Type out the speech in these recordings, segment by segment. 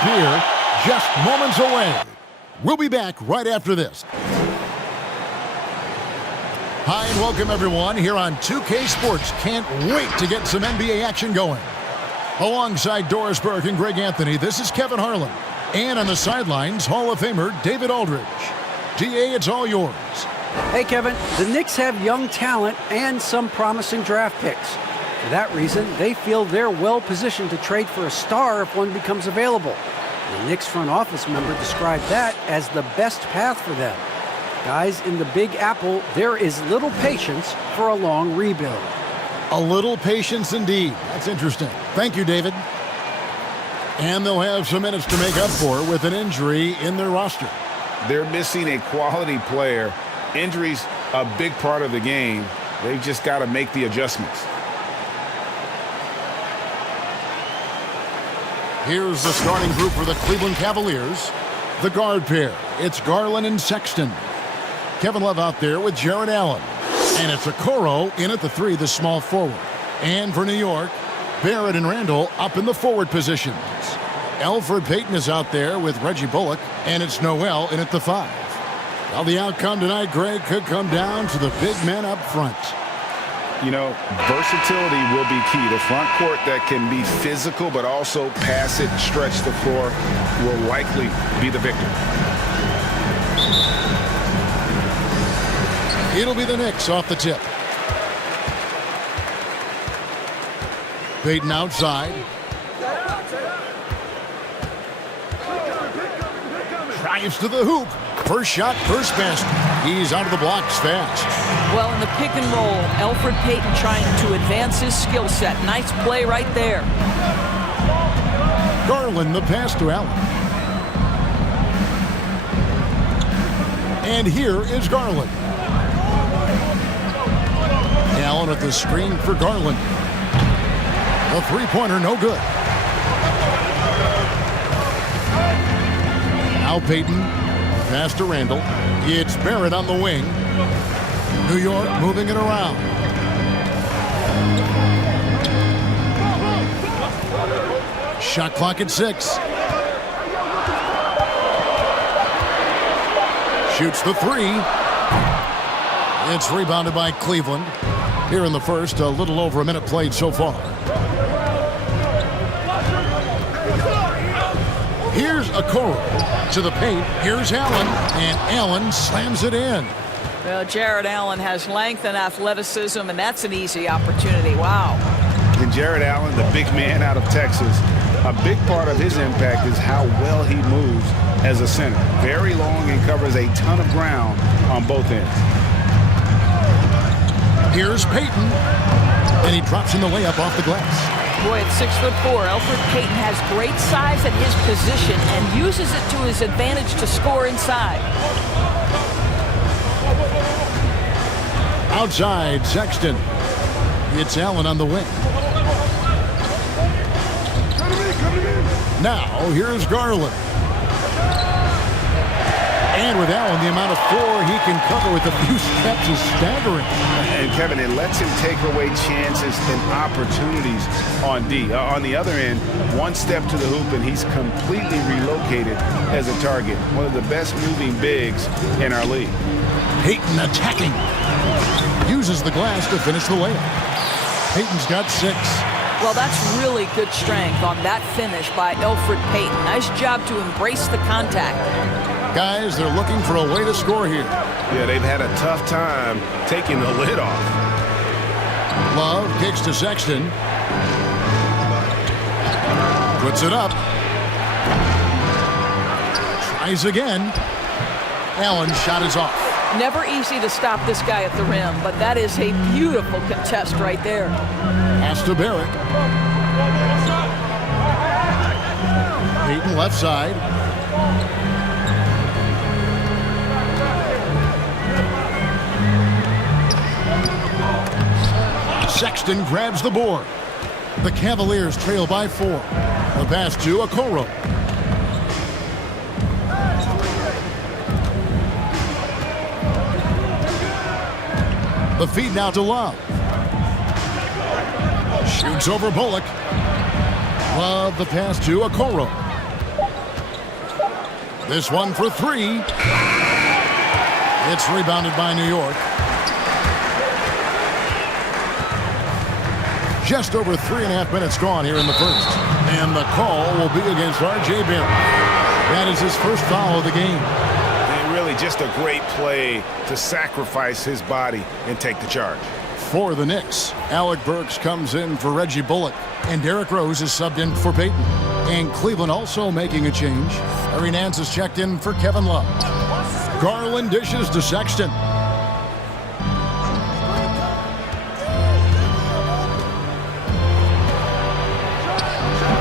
up here, just moments away. We'll be back right after this. Hi and welcome everyone here on 2K Sports. Can't wait to get some NBA action going. Alongside Doris Burke and Greg Anthony, this is Kevin Harlan. And on the sidelines, Hall of Famer David Aldridge. DA, it's all yours. Hey Kevin, the Knicks have young talent and some promising draft picks. For that reason, they feel they're well positioned to trade for a star if one becomes available. The Knicks front office member described that as the best path for them. Guys, in the Big Apple, there is little patience for a long rebuild. A little patience indeed. That's interesting. Thank you, David. And they'll have some minutes to make up for with an injury in their roster. They're missing a quality player. Injuries a big part of the game. They've just got to make the adjustments. Here's the starting group for the Cleveland Cavaliers. The guard pair. It's Garland and Sexton. Kevin Love out there with Jared Allen. And it's Okoro in at the 3, the small forward. And for New York, Barrett and Randall up in the forward positions. Elfrid Payton is out there with Reggie Bullock, and it's Noel in at the 5. Well, the outcome tonight, Greg, could come down to the big men up front. You know, versatility will be key. The front court that can be physical but also pass it, stretch the floor will likely be the victor. It'll be the Knicks off the tip. Payton outside. Drives to the hoop. First shot, first basket. He's out of the blocks fast. Well, in the pick and roll, Elfrid Payton trying to advance his skill set. Nice play right there. Garland, the pass to Allen. And here is Garland. Allen at the screen for Garland. A three-pointer, no good. Now Payton, pass to Randall. It's Barrett on the wing. New York moving it around. Shot clock at 6. Shoots the 3. It's rebounded by Cleveland. Here in the first, a little over a minute played so far. Here's Okoro to the paint. Here's Allen, and Allen slams it in. Well, Jared Allen has length and athleticism, and that's an easy opportunity. Wow. And Jared Allen, the big man out of Texas, a big part of his impact is how well he moves as a center. Very long and covers a ton of ground on both ends. Here's Payton, and he drops in the layup off the glass. Boy, at 6'4", Elfrid Payton has great size at his position and uses it to his advantage to score inside. Outside, Sexton. It's Allen on the wing. Now, here's Garland. And with Allen, the amount of floor he can cover with a few steps is staggering. And Kevin, it lets him take away chances and opportunities on D. On the other end, one step to the hoop and he's completely relocated as a target. One of the best moving bigs in our league. Payton attacking. Uses the glass to finish the layup. Payton's got 6. Well, that's really good strength on that finish by Elfrid Payton. Nice job to embrace the contact. Guys, they're looking for a way to score here. Yeah, they've had a tough time taking the lid off. Love kicks to Sexton. Puts it up. Tries again. Allen's shot is off. Never easy to stop this guy at the rim, but that is a beautiful contest right there. Pass to Barrett. Payton left side. Sexton grabs the board. The Cavaliers trail by 4. The pass to Okoro. The feed now to Love. Shoots over Bullock. Love the pass to Okoro. This one for three. It's rebounded by New York. Just over 3.5 minutes gone here in the first. And the call will be against R.J. Barrett. That is his first foul of the game. And really just a great play to sacrifice his body and take the charge. For the Knicks, Alec Burks comes in for Reggie Bullock. And Derrick Rose is subbed in for Peyton. And Cleveland also making a change. Larry Nance is checked in for Kevin Love. Garland dishes to Sexton.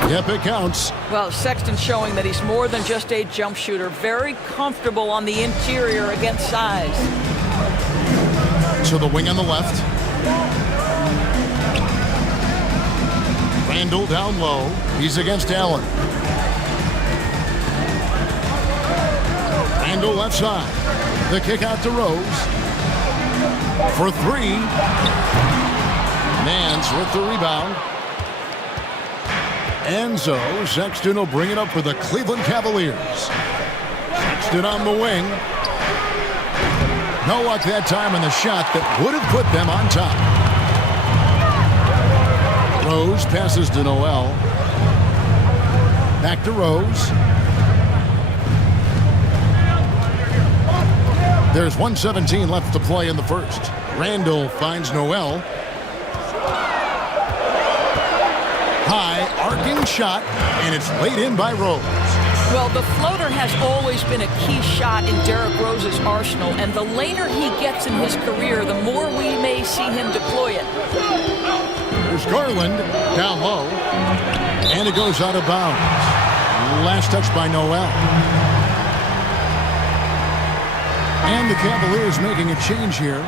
Yep, it counts. Well, Sexton showing that he's more than just a jump shooter. Very comfortable on the interior against size. To the wing on the left. Randall down low. He's against Allen. Randall left side. The kick out to Rose. For three. Nance with the rebound. And so Sexton will bring it up for the Cleveland Cavaliers. Sexton on the wing. No luck that time on the shot that would have put them on top. Rose passes to Noel. Back to Rose. There's 1:17 left to play in the first. Randall finds Noel. High, arcing shot, and it's laid in by Rose. Well, the floater has always been a key shot in Derrick Rose's arsenal, and the later he gets in his career, the more we may see him deploy it. There's Garland down low, and it goes out of bounds. Last touch by Noel. And the Cavaliers making a change here.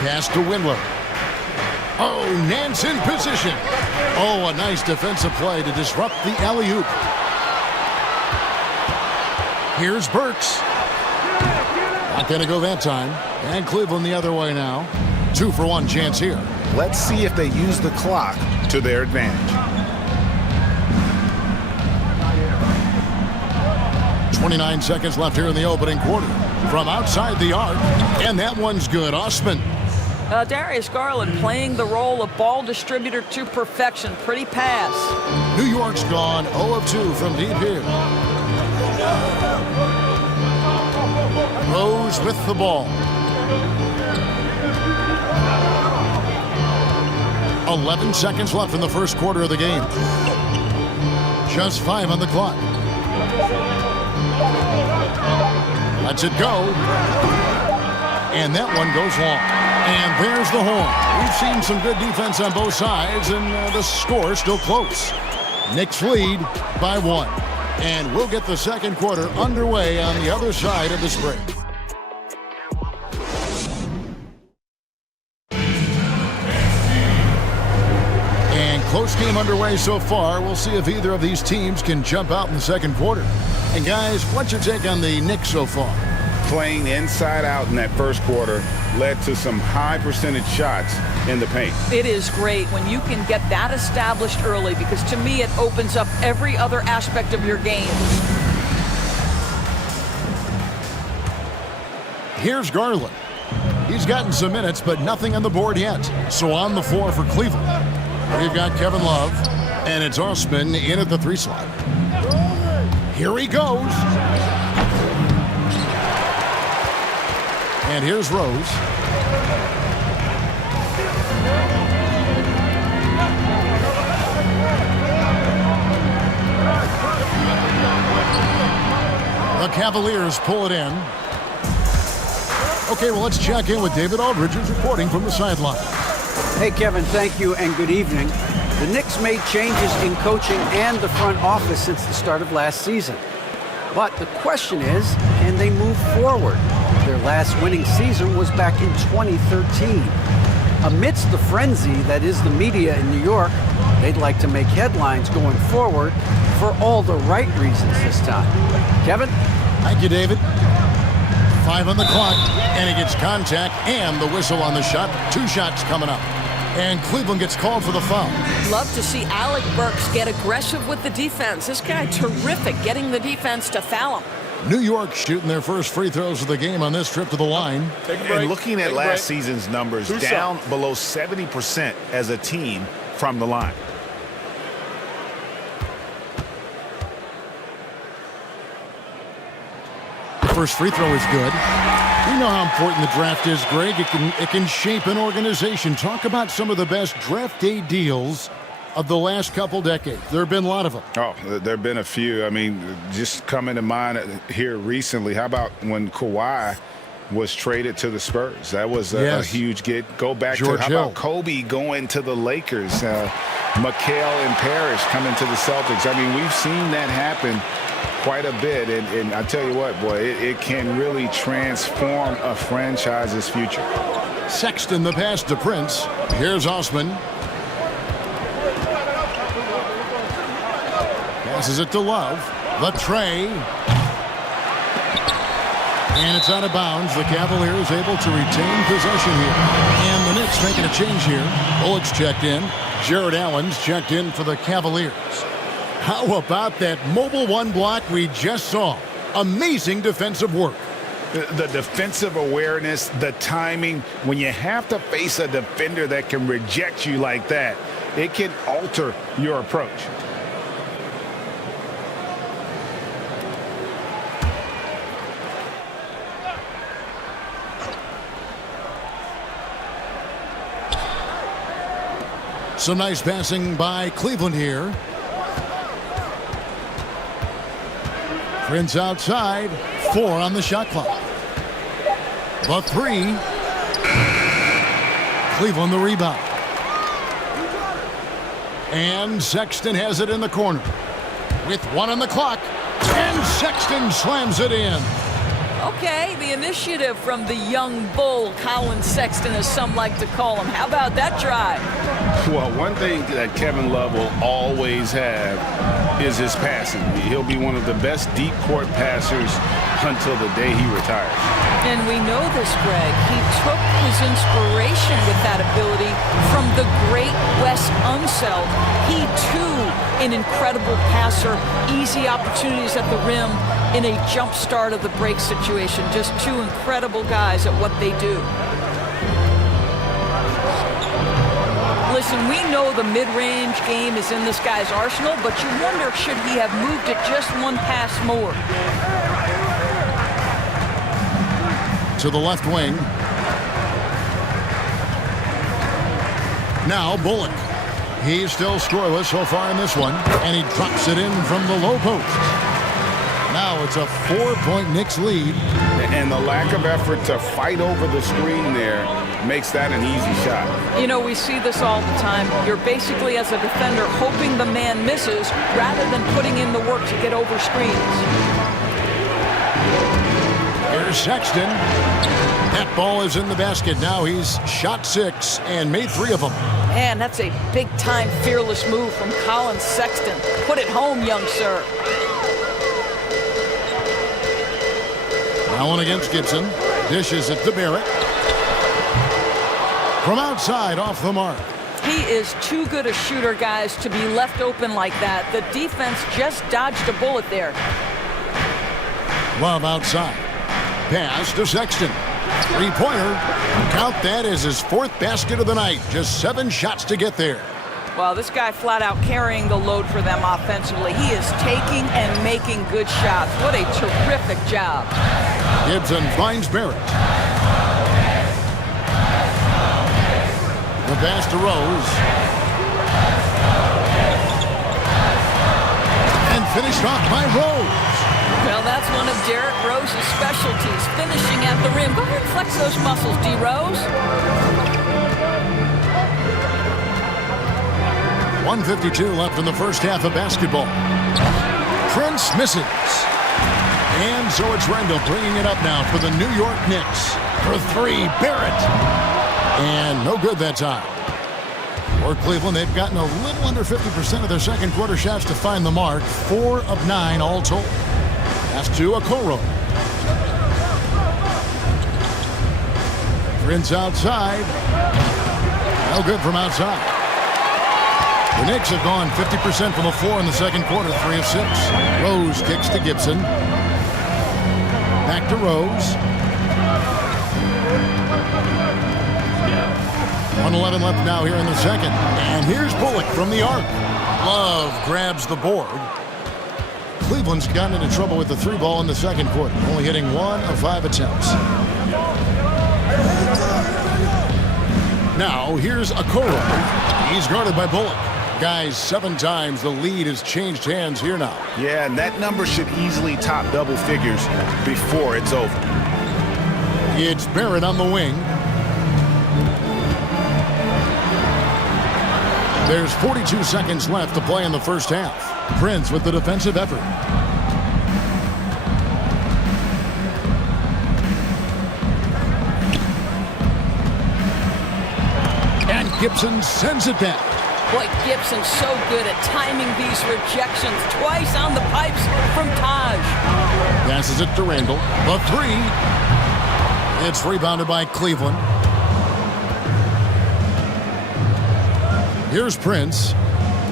Pass to Windler. Oh, Nance in position. Oh, a nice defensive play to disrupt the alley-oop. Here's Burks. Not going to go that time. And Cleveland the other way now. 2-for-1 chance here. Let's see if they use the clock to their advantage. 29 seconds left here in the opening quarter. From outside the arc. And that one's good. Osman. Darius Garland playing the role of ball distributor to perfection. Pretty pass. New York's gone 0 of 2 from deep here. Rose with the ball. 11 seconds left in the first quarter of the game. Just 5 on the clock. Lets it go. And that one goes long. And there's the horn. We've seen some good defense on both sides, and the score still close. Knicks lead by 1. And we'll get the second quarter underway on the other side of this break. And close game underway so far. We'll see if either of these teams can jump out in the second quarter. And guys, what's your take on the Knicks so far? Playing inside out in that first quarter led to some high percentage shots in the paint. It is great when you can get that established early, because to me it opens up every other aspect of your game. Here's Garland. He's gotten some minutes, but nothing on the board yet. So on the floor for Cleveland, we've got Kevin Love, and it's Osman in at the 3 slot. Here he goes. And here's Rose. The Cavaliers pull it in. Okay, well, let's check in with David Aldridge, who's reporting from the sideline. Hey, Kevin, thank you and good evening. The Knicks made changes in coaching and the front office since the start of last season. But the question is, can they move forward? Their last winning season was back in 2013. Amidst the frenzy that is the media in New York, They'd like to make headlines going forward for all the right reasons this time. Kevin? Thank you, David. 5 on the clock, and he gets contact and the whistle on the shot. 2 shots coming up. And Cleveland gets called for the foul. Love to see Alec Burks get aggressive with the defense. This guy terrific getting the defense to foul him. New York shooting their first free throws of the game on this trip to the line. And looking at last season's numbers, down below 70% as a team from the line. First free throw is good. We know how important the draft is, Greg. It can shape an organization. Talk about some of the best draft day deals of the last couple decades. There have been a lot of them. Oh, there have been a few. I mean, just coming to mind here recently, how about when Kawhi was traded to the Spurs? That was a huge get. Go back George to how Hill. about Kobe going to the Lakers? McHale and Parrish coming to the Celtics. I mean, we've seen that happen quite a bit, and I tell you what, boy, it can really transform a franchise's future. Sexton the pass to Prince. Here's Osman. Passes it to Love. The tray. And it's out of bounds. The Cavaliers able to retain possession here. And the Knicks making a change here. Bullock's checked in. Jared Allen's checked in for the Cavaliers. How about that mobile 1 block we just saw? Amazing defensive work. The defensive awareness, the timing, when you have to face a defender that can reject you like that, it can alter your approach. Some nice passing by Cleveland here. Prince outside. 4 on the shot clock. The 3. Cleveland the rebound. And Sexton has it in the corner. With 1 on the clock. And Sexton slams it in. Okay, the initiative from the young bull, Colin Sexton, as some like to call him. How about that drive? Well, one thing that Kevin Love will always have is his passing. He'll be one of the best deep court passers until the day he retires. And we know this, Greg. He took his inspiration with that ability from the great Wes Unseld. He, too, an incredible passer. Easy opportunities at the rim in a jump start of the break situation. Just 2 incredible guys at what they do. Listen, we know the mid-range game is in this guy's arsenal, but you wonder, should he have moved it just 1 pass more? To the left wing. Now Bullock. He's still scoreless so far in this one, and he drops it in from the low post. Now it's a 4-point Knicks lead. And the lack of effort to fight over the screen there makes that an easy shot. You know, we see this all the time. You're basically, as a defender, hoping the man misses rather than putting in the work to get over screens. Here's Sexton. That ball is in the basket. Now he's shot 6 and made 3 of them. Man, that's a big-time fearless move from Colin Sexton. Put it home, young sir. Allen against Gibson. Dishes it to Barrett. From outside, off the mark. He is too good a shooter, guys, to be left open like that. The defense just dodged a bullet there. Love outside. Pass to Sexton. 3-pointer. Count that as his 4th basket of the night. Just 7 shots to get there. Well, this guy flat out carrying the load for them offensively. He is taking and making good shots. What a terrific job. Gibson finds Barrett. The pass to Rose. And finished off by Rose. Well, that's one of Derrick Rose's specialties, finishing at the rim. Go ahead and flex those muscles, D. Rose. 1:52 left in the first half of basketball. Prince misses. And so it's Randall bringing it up now for the New York Knicks. For 3, Barrett. And no good that time. For Cleveland, they've gotten a little under 50% of their second quarter shots to find the mark. 4 of 9 all told. Pass to Okoro. Prince outside. No good from outside. The Knicks have gone 50% from the floor in the second quarter, 3 of 6. Rose kicks to Gibson. Back to Rose. 1:11 left now here in the second. And here's Bullock from the arc. Love grabs the board. Cleveland's gotten into trouble with the 3 ball in the second quarter, only hitting 1 of 5 attempts. Now here's Okoro. He's guarded by Bullock. Guys, 7 times the lead has changed hands here now. Yeah, and that number should easily top double figures before it's over. It's Barrett on the wing. There's 42 seconds left to play in the first half. Prince with the defensive effort. And Gibson sends it back. Boy, Gibson's so good at timing these rejections. Twice on the pipes from Taj. Passes it to Randall. The 3. It's rebounded by Cleveland. Here's Prince.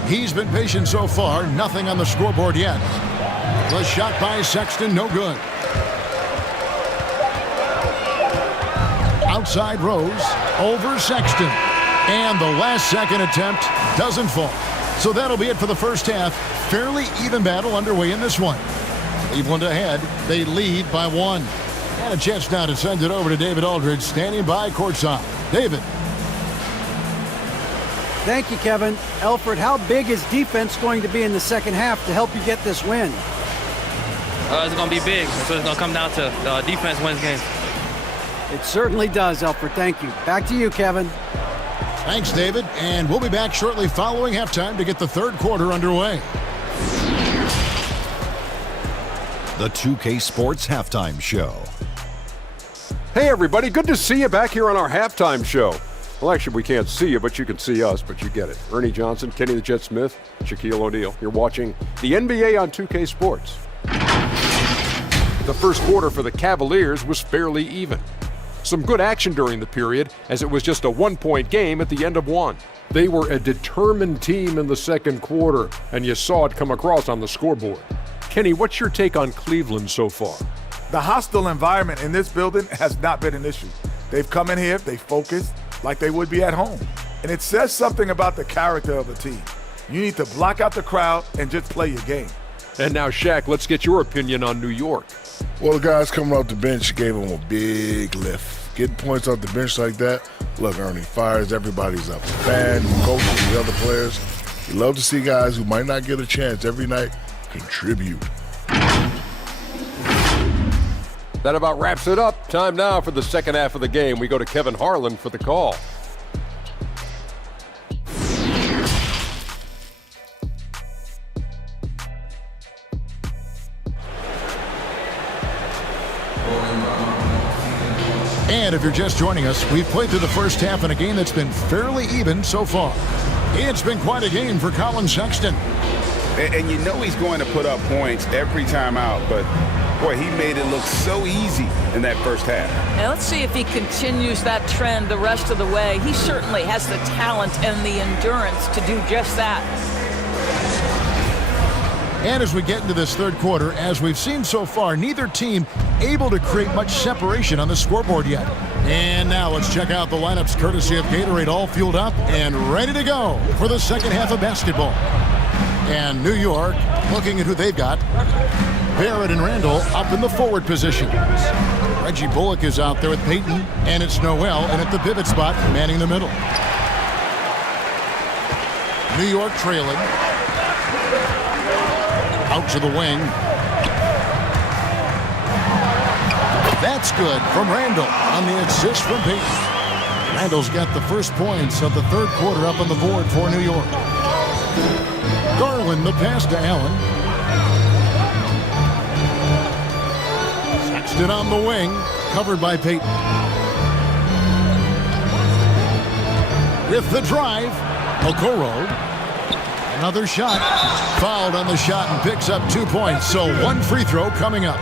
He's been patient so far. Nothing on the scoreboard yet. The shot by Sexton, no good. Outside Rose. Over Sexton. And the last second attempt doesn't fall. So that'll be it for the first half. Fairly even battle underway in this one. Cleveland ahead. They lead by 1. And a chance now to send it over to David Aldridge, standing by courtside. David. Thank you, Kevin. Elfrid, how big is defense going to be in the second half to help you get this win? It's going to be big. So it's going to come down to defense wins games. It certainly does, Elfrid. Thank you. Back to you, Kevin. Thanks, David. And we'll be back shortly following halftime to get the third quarter underway. The 2K Sports Halftime Show. Hey, everybody. Good to see you back here on our halftime show. Well, actually, we can't see you, but you can see us, but you get it. Ernie Johnson, Kenny the Jet Smith, Shaquille O'Neal. You're watching the NBA on 2K Sports. The first quarter for the Cavaliers was fairly even. Some good action during the period, as it was just a 1-point game at the end of 1. They were a determined team in the second quarter, and you saw it come across on the scoreboard. Kenny, what's your take on Cleveland so far? The hostile environment in this building has not been an issue. They've come in here, they focused like they would be at home. And it says something about the character of the team. You need to block out the crowd and just play your game. And now, Shaq, let's get your opinion on New York. Well, the guys coming off the bench gave them a big lift. Getting points off the bench like that, look, Ernie, fires everybody's up. The fan, the coaches, the other players. You love to see guys who might not get a chance every night contribute. That about wraps it up. Time now for the second half of the game. We go to Kevin Harlan for the call. And if you're just joining us, we've played through the first half in a game that's been fairly even so far. It's been quite a game for Colin Sexton. And you know he's going to put up points every time out, but boy, he made it look so easy in that first half. Now let's see if he continues that trend the rest of the way. He certainly has the talent and the endurance to do just that. And as we get into this third quarter, as we've seen so far, neither team able to create much separation on the scoreboard yet. And now let's check out the lineups courtesy of Gatorade, all fueled up and ready to go for the second half of basketball. And New York, looking at who they've got, Barrett and Randall up in the forward positions. Reggie Bullock is out there with Peyton, and it's Noel in at the pivot spot, manning the middle. New York trailing. Out to the wing. That's good from Randall on the assist from Peyton. Randall's got the first points of the third quarter up on the board for New York. Garland the pass to Allen. Sexton on the wing, covered by Peyton. With the drive, Okoro. Another shot. Fouled on the shot and picks up 2 points. So one free throw coming up.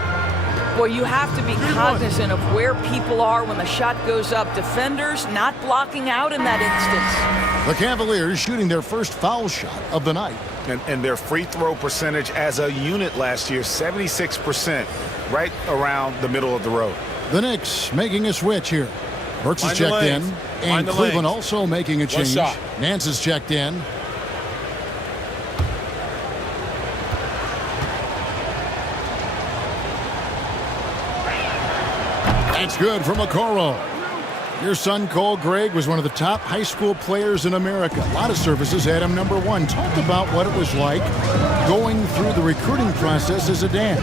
Well, you have to be cognizant of where people are when the shot goes up. Defenders not blocking out in that instance. The Cavaliers shooting their first foul shot of the night. And their free throw percentage as a unit last year, 76%, right around the middle of the road. The Knicks making a switch here. Burks is checked in. And Cleveland also making a change. Nance is checked in. That's good from Okoro. Your son, Cole Gregg, was one of the top high school players in America. A lot of services had him #1. Talk about what it was like going through the recruiting process as a dad.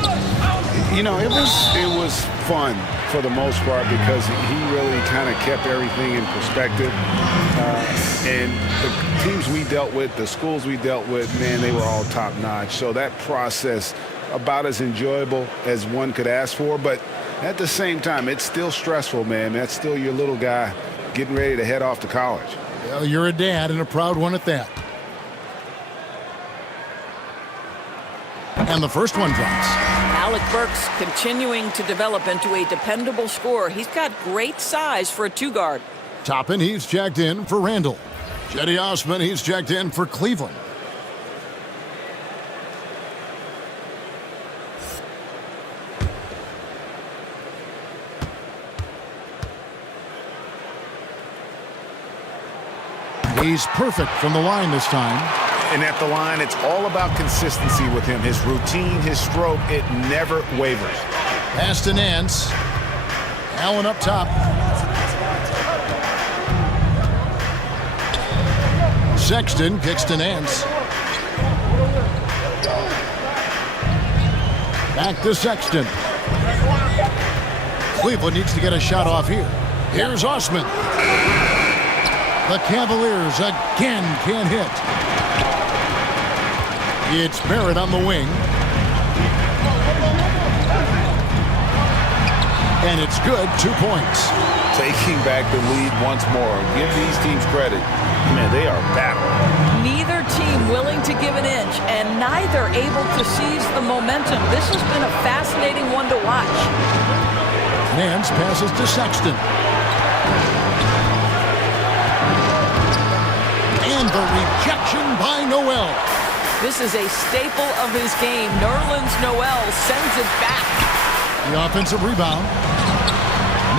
You know, it was fun for the most part because he really kind of kept everything in perspective. And the teams we dealt with, the schools we dealt with, man, they were all top-notch. So that process, about as enjoyable as one could ask for. But at the same time, it's still stressful, man. That's still your little guy getting ready to head off to college. Well, you're a dad and a proud one at that. And the first one drops. Alec Burks continuing to develop into a dependable scorer. He's got great size for a 2-guard. Toppin, he's checked in for Randall. Cedi Osman, he's checked in for Cleveland. He's perfect from the line this time. And at the line, it's all about consistency with him. His routine, his stroke, it never wavers. Pass to Nance. Allen up top. Sexton kicks to Nance. Back to Sexton. Cleveland needs to get a shot off here. Here's Osman. The Cavaliers again can't hit. It's Barrett on the wing. And it's good, 2 points. Taking back the lead once more. Give these teams credit. Man, they are battling. Neither team willing to give an inch, and neither able to seize the momentum. This has been a fascinating one to watch. Nance passes to Sexton. And the rejection by Noel. This is a staple of his game. Nerlens Noel sends it back. The offensive rebound.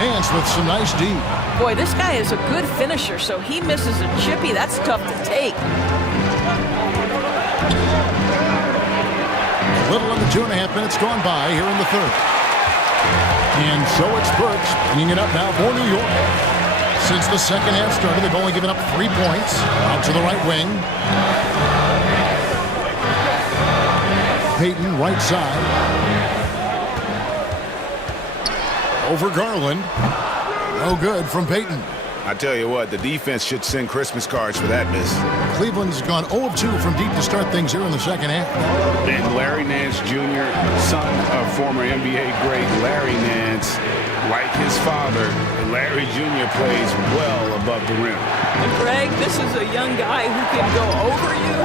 Nance with some nice D. Boy, this guy is a good finisher, so he misses a chippy. That's tough to take. A little under 2.5 minutes gone by here in the third. And so it's Burks bringing it up now for New York. Since the second half started, they've only given up 3 points. Out to the right wing. Payton, right side. Over Garland. No good from Payton. I tell you what, the defense should send Christmas cards for that miss. Cleveland's gone 0 of 2 from deep to start things here in the second half. And Larry Nance Jr., son of former NBA great Larry Nance, like his father, Larry Jr. plays well above the rim. And Greg, this is a young guy who can go over you,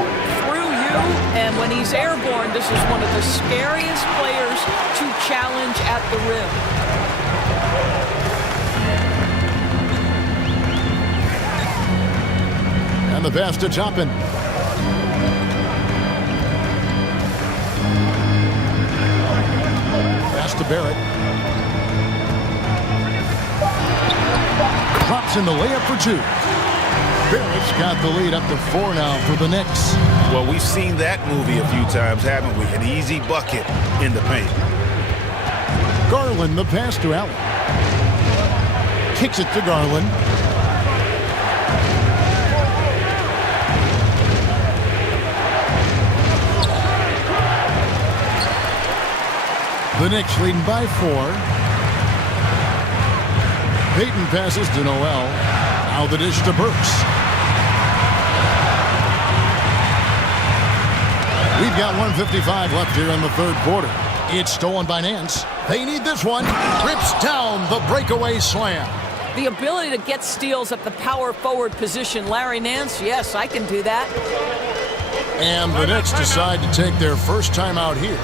through you, and when he's airborne, this is one of the scariest players to challenge at the rim. And the pass to Toppin. Pass to Barrett. Drops in the layup for 2. Barrett's got the lead up to 4 now for the Knicks. Well, we've seen that movie a few times, haven't we? An easy bucket in the paint. Garland, the pass to Allen. Kicks it to Garland. The Knicks leading by 4. Payton passes to Noel. Now the dish to Burks. We've got 1:55 left here in the third quarter. It's stolen by Nance. They need this one. Rips down the breakaway slam. The ability to get steals at the power forward position. Larry Nance, yes, I can do that. And the Knicks decide to take their first time out here.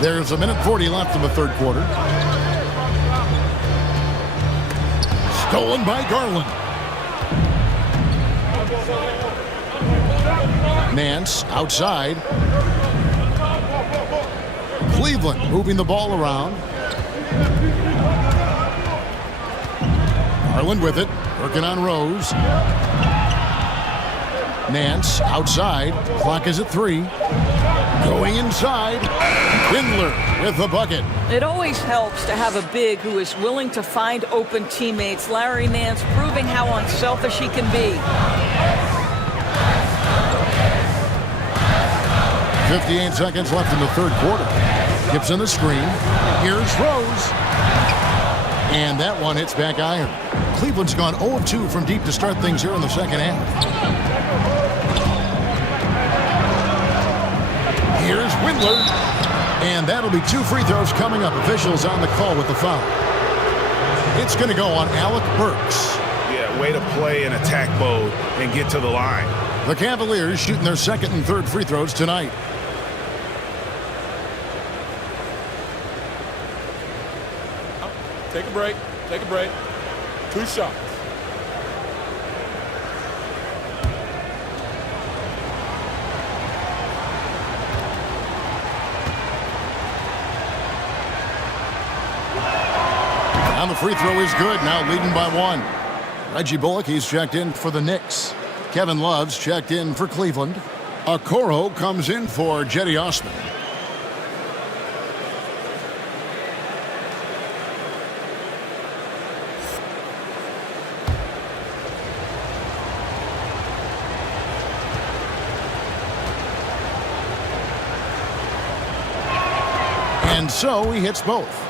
There's 1:40 left in the third quarter. Stolen by Garland. Nance outside. Cleveland moving the ball around. Garland with it, working on Rose. Nance outside. Clock is at 3. Going inside. Windler with the bucket. It always helps to have a big who is willing to find open teammates. Larry Nance proving how unselfish he can be. 58 seconds left in the third quarter. Gibson the screen. Here's Rose. And that one hits back iron. Cleveland's gone 0 of 2 from deep to start things here in the second half. Here's Windler. And that'll be 2 free throws coming up. Officials on the call with the foul. It's going to go on Alec Burks. Yeah, way to play in attack mode and get to the line. The Cavaliers shooting their second and third free throws tonight. Take a break. Take a break. 2 shots. And the free throw is good, now leading by 1. Reggie Bullock, he's checked in for the Knicks. Kevin Love's checked in for Cleveland. Okoro comes in for Jetty Osman. And so he hits both.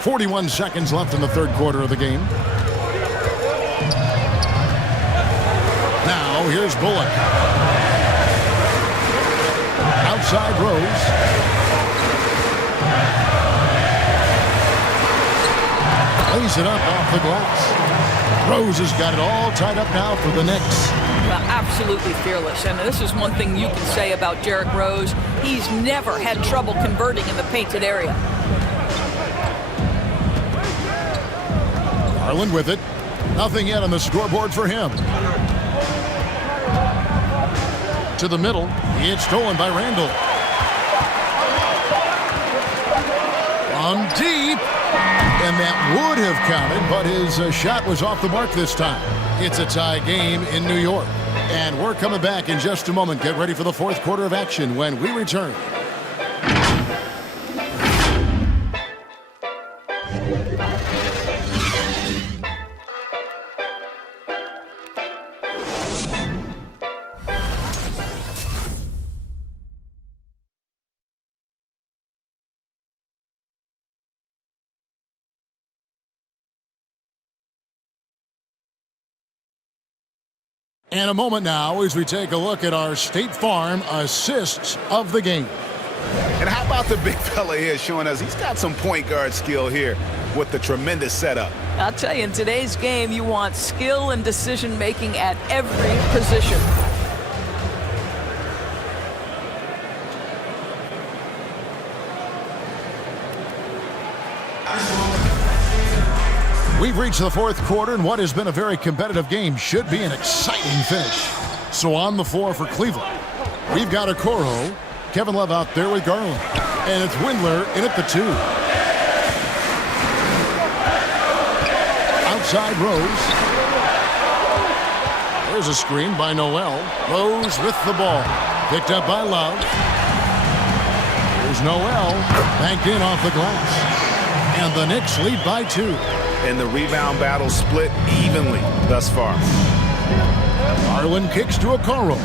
41 seconds left in the third quarter of the game. Now here's Bullock. Outside Rose. Lays it up off the glass. Rose has got it all tied up now for the Knicks. Well, absolutely fearless. And this is one thing you can say about Derrick Rose. He's never had trouble converting in the painted area. Garland with it. Nothing yet on the scoreboard for him. To the middle. It's stolen by Randall. On deep. And that would have counted, but his shot was off the mark this time. It's a tie game in New York. And we're coming back in just a moment. Get ready for the fourth quarter of action when we return. And a moment now as we take a look at our State Farm assists of the game. And how about the big fella here showing us he's got some point guard skill here with the tremendous setup. I'll tell you, in today's game, you want skill and decision-making at every position. We've reached the fourth quarter, and what has been a very competitive game should be an exciting finish. So on the floor for Cleveland, we've got Okoro, Kevin Love out there with Garland, and it's Windler in at the 2. Outside Rose. There's a screen by Noel. Rose with the ball. Picked up by Love. There's Noel. Banked in off the glass. And the Knicks lead by 2. And the rebound battle split evenly thus far. Garland kicks to Okoro.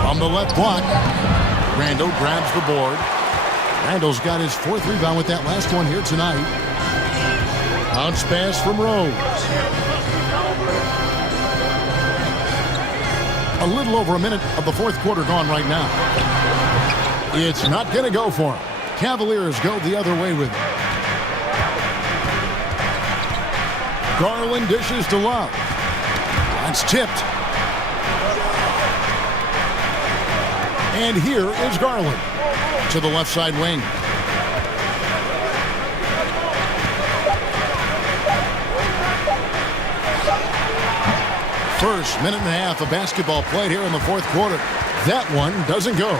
From the left block, Randall grabs the board. Randall's got his 4th rebound with that last one here tonight. Bounce pass from Rose. A little over a minute of the 4th quarter gone right now. It's not going to go for him. Cavaliers go the other way with it. Garland dishes to Love. That's tipped. And here is Garland to the left side wing. First minute and a half of basketball played here in the 4th quarter. That one doesn't go.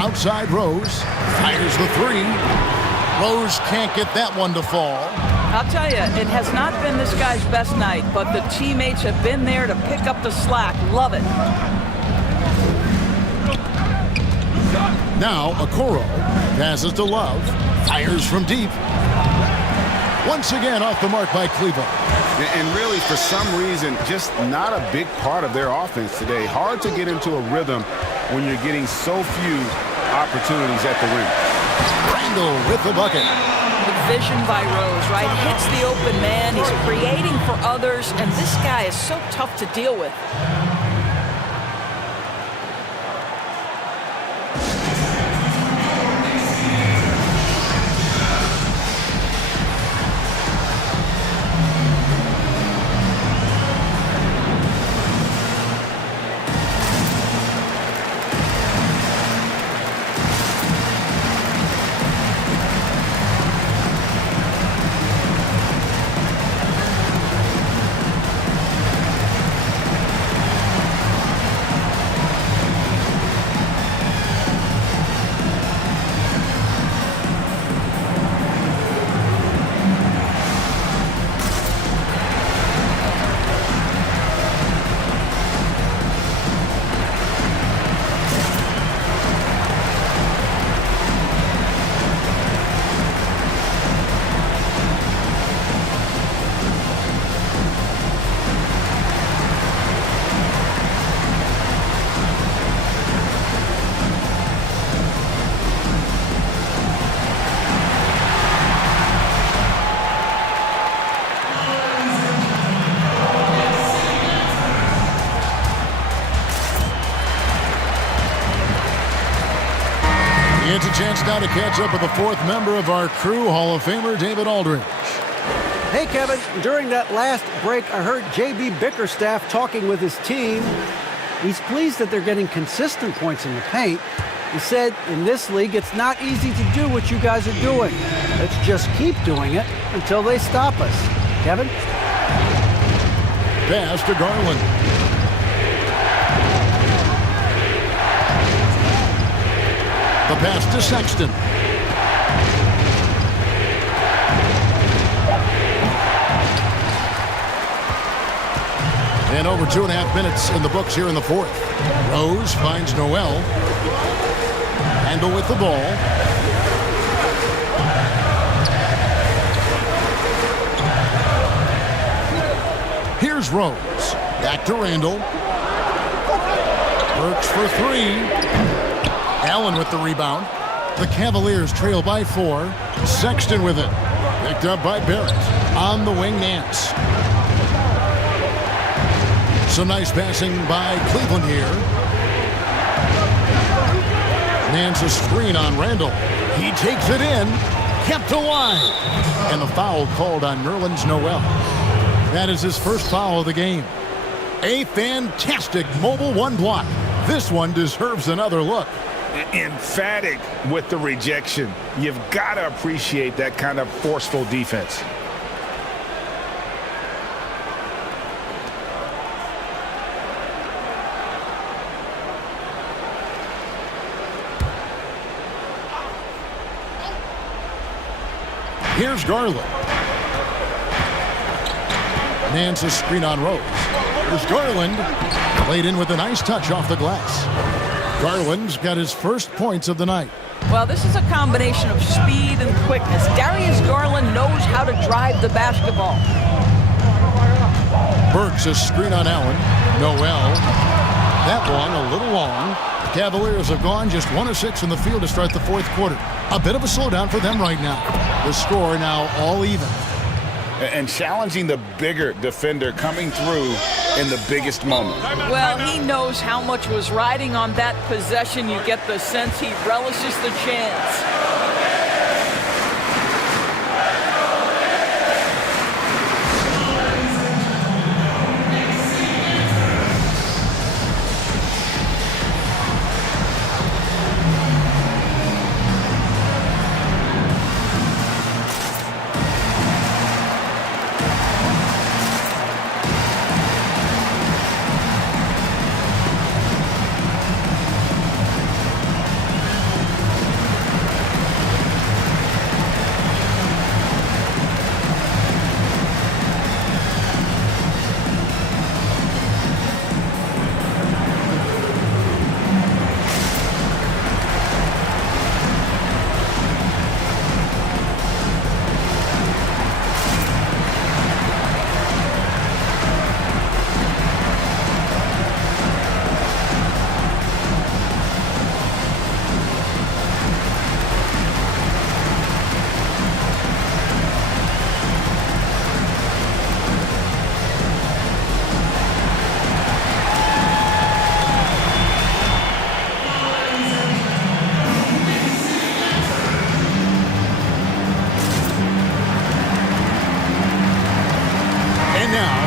Outside Rose. Fires the 3. Rose can't get that one to fall. I'll tell you, it has not been this guy's best night, but the teammates have been there to pick up the slack. Love it. Now Okoro passes to Love. Fires from deep. Once again off the mark by Cleveland. And really, for some reason, just not a big part of their offense today. Hard to get into a rhythm when you're getting so few opportunities at the rim. Randall with the bucket. The vision by Rose, right? Hits the open man. He's creating for others, and this guy is so tough to deal with. It's a chance now to catch up with the 4th member of our crew, Hall of Famer David Aldridge. Hey, Kevin, during that last break, I heard J.B. Bickerstaff talking with his team. He's pleased that they're getting consistent points in the paint. He said, in this league, it's not easy to do what you guys are doing. Let's just keep doing it until they stop us. Kevin? Pass to Garland. The pass to Sexton. And over 2.5 minutes in the books here in the 4th. Rose finds Noel. Handle with the ball. Here's Rose. Back to Randall. Burks for three. Allen with the rebound. The Cavaliers trail by 4. Sexton with it. Picked up by Barrett. On the wing, Nance. Some nice passing by Cleveland here. Nance a screen on Randall. He takes it in. Kept alive. And the foul called on Nerlens Noel. That is his first foul of the game. A fantastic mobile one block. This one deserves another look. Emphatic with the rejection. You've got to appreciate that kind of forceful defense. Here's Garland. Nance a screen on Rose. Here's Garland. Played in with a nice touch off the glass. Garland's got his first points of the night. Well, this is a combination of speed and quickness. Darius Garland knows how to drive the basketball. Burks a screen on Allen. Noel. That one a little long. The Cavaliers have gone just 1 of 6 in the field to start the fourth quarter. A bit of a slowdown for them right now. The score now all even. And challenging the bigger defender coming through in the biggest moment. Well, he knows how much was riding on that possession. You get the sense he relishes the chance.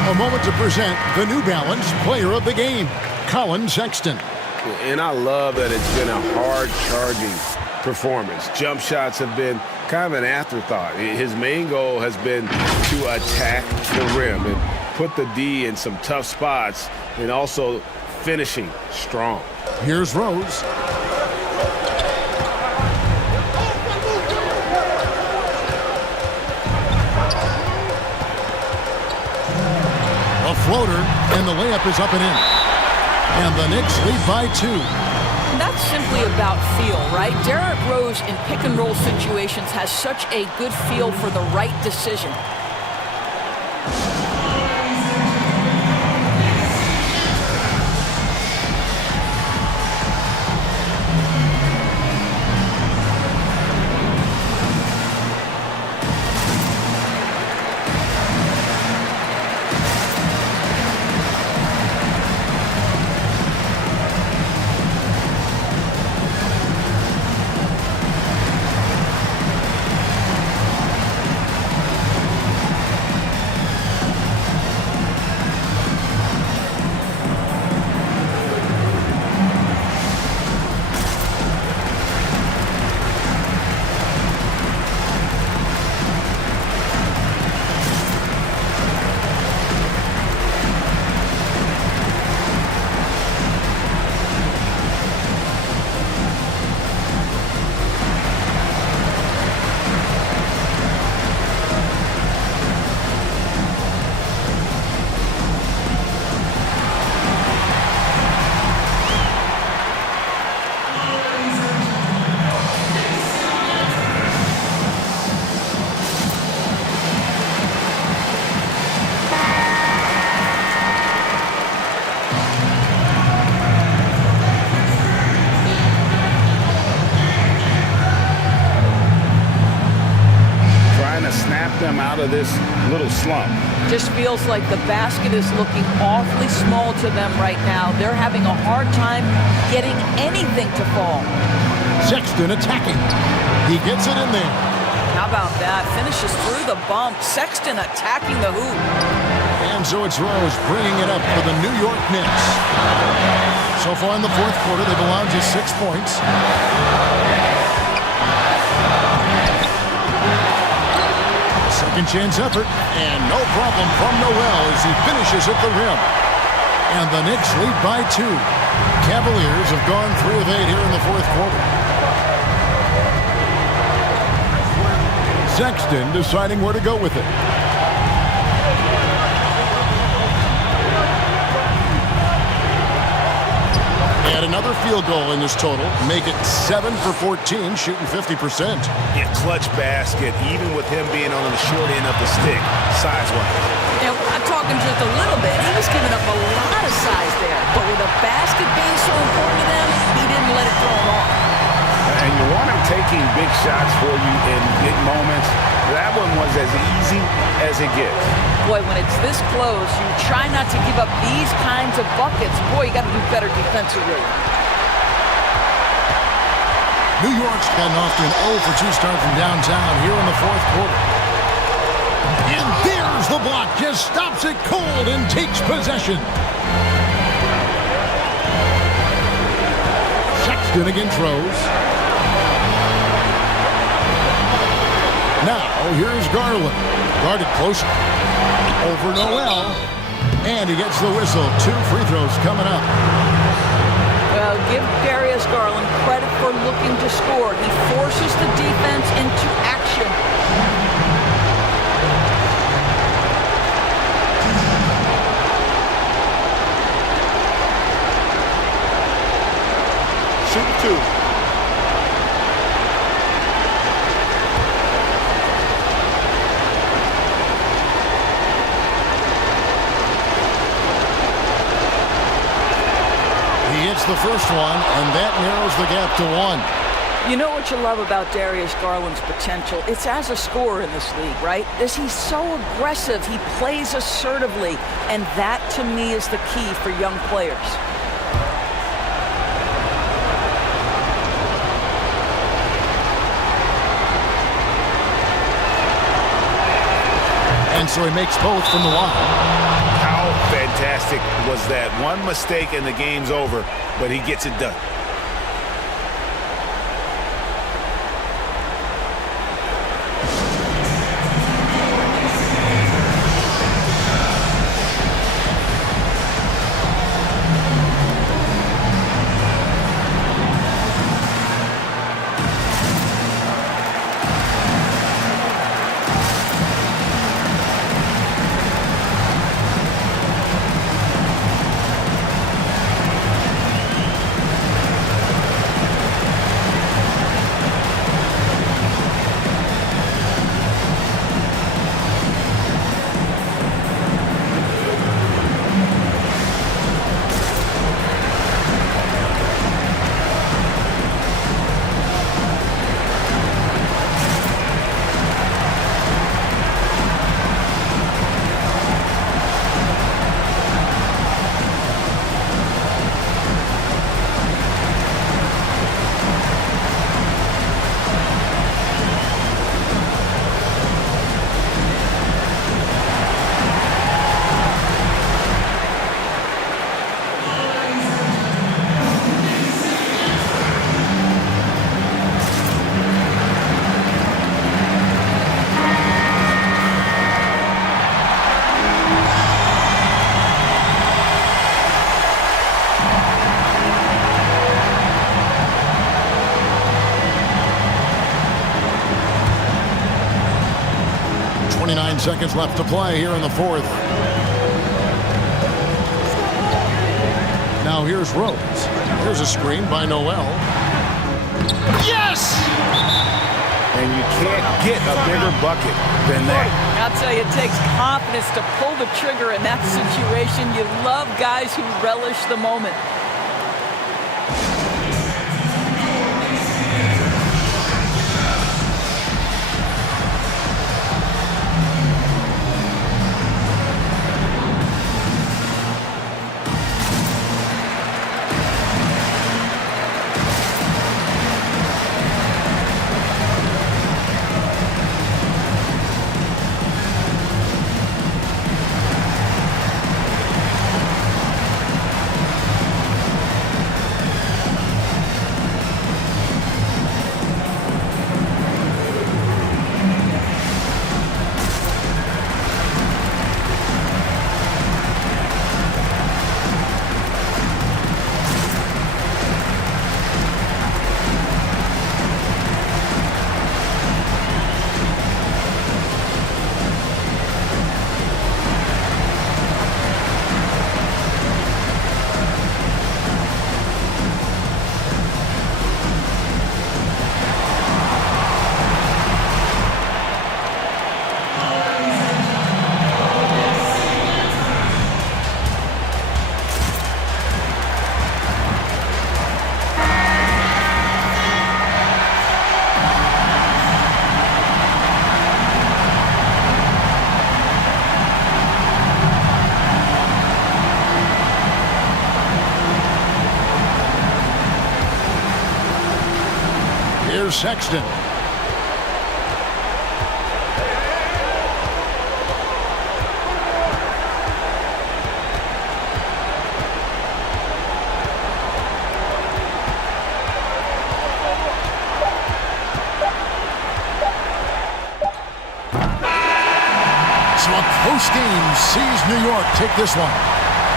A moment to present the New Balance Player of the Game, Colin Sexton. And I love that it's been a hard-charging performance. Jump shots have been kind of an afterthought. His main goal has been to attack the rim and put the D in some tough spots and also finishing strong. Here's Rose. Floater, and the layup is up and in. And the Knicks lead by 2. That's simply about feel, right? Derrick Rose in pick-and-roll situations has such a good feel for the right decision. of this little slump. Just feels like the basket is looking awfully small to them right now. They're having a hard time getting anything to fall. Sexton attacking. He gets it in there. How about that? Finishes through the bump. Sexton attacking the hoop. And so it's Rose bringing it up for the New York Knicks. So far in the fourth quarter, they've allowed just 6 points. Second chance effort, and no problem from Noel as he finishes at the rim. And the Knicks lead by 2. Cavaliers have gone 3 of 8 here in the fourth quarter. Sexton deciding where to go with it. And another field goal in this total. Make it 7 for 14, shooting 50%. Yeah, clutch basket, even with him being on the short end of the stick, size-wise. Now, I'm talking just a little bit. He was giving up a lot of size there. But with a basket being so important to them, he didn't let it throw him off. And you want him taking big shots for you in big moments. That one was as easy as it gets. Boy, when it's this close, you try not to give up these kinds of buckets. Boy, you got to do better defensively. New York's gotten off to an 0 for 2 start from downtown here in the fourth quarter. And there's the block. Just stops it cold and takes possession. Sexton against Rose. Now, here's Garland. Guarded close. Over Noel. And he gets the whistle. 2 free throws coming up. Well, give Darius Garland credit for looking to score. He forces the defense into action. Shoot 2. The first one, and that narrows the gap to 1. You know what you love about Darius Garland's potential? It's as a scorer in this league, right? Is he's so aggressive, he plays assertively, and that to me is the key for young players. And so he makes both from the line. How fantastic was that? One mistake and the game's over, but he gets it done. Seconds left to play here in the fourth. Now here's Rose. Here's a screen by Noel. Yes! And you can't get a bigger bucket than that. I'll tell you, it takes confidence to pull the trigger in that situation. You love guys who relish the moment. Sexton. So a close game sees New York take this one.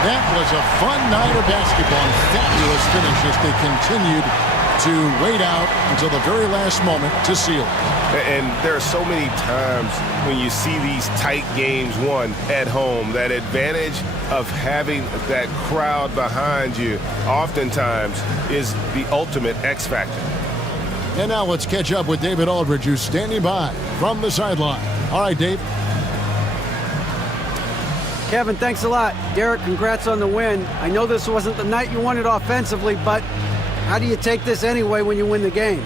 That was a fun night of basketball and fabulous finish as they continued to wait out until the very last moment to seal it. And there are so many times when you see these tight games won at home, that advantage of having that crowd behind you oftentimes is the ultimate X factor. And now let's catch up with David Aldridge, who's standing by from the sideline. All right, Dave. Kevin, thanks a lot. Derek, congrats on the win. I know this wasn't the night you wanted offensively, but how do you take this anyway when you win the game?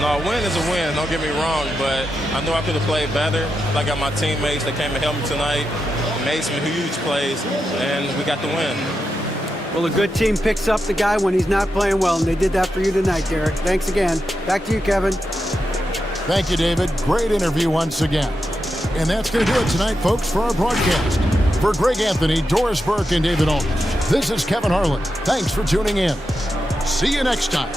No, a win is a win, don't get me wrong, but I know I could have played better. I got my teammates that came and helped me tonight, made some huge plays, and we got the win. Well, a good team picks up the guy when he's not playing well, and they did that for you tonight, Derek. Thanks again. Back to you, Kevin. Thank you, David. Great interview once again. And that's going to do it tonight, folks, for our broadcast. For Greg Anthony, Doris Burke, and David Aldridge, this is Kevin Harlan. Thanks for tuning in. See you next time.